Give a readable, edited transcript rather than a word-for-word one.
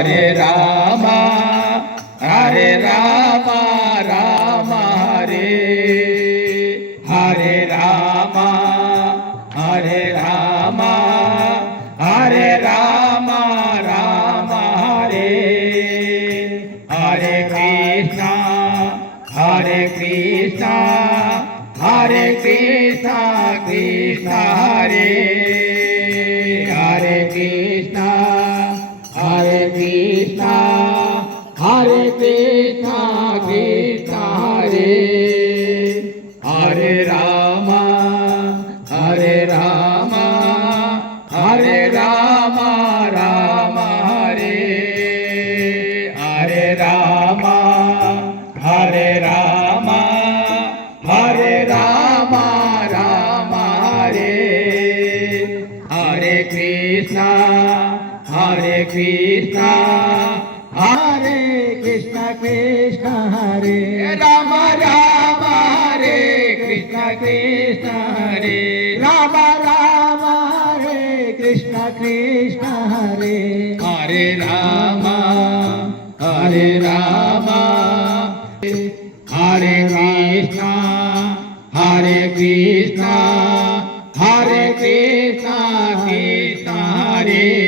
Hare Rama, Hare Rama, Rama Hare, Hare Rama, Hare Rama, Hare Rama, Rama Hare, Hare Krishna, Hare Krishna, Hare Krishna, Krishna Hare, Hare Krishna, Hare Krishna, Hare Krishna, Krishna Hare, Hare Rama, Hare Rama, Hare Rama, Rama Hare, Hare Rama, Hare Rama, Hare Rama, Rama Hare, Hare Krishna, Hare Krishna, Hare Krishna, Krishna Hare, Rama Rama, Hare Krishna, Krishna Hare, Rama Rama, Hare Krishna, Krishna Hare, Hare Rama, Hare Rama, Hare Krishna, Hare Krishna, Hare Krishna, Krishna Hare,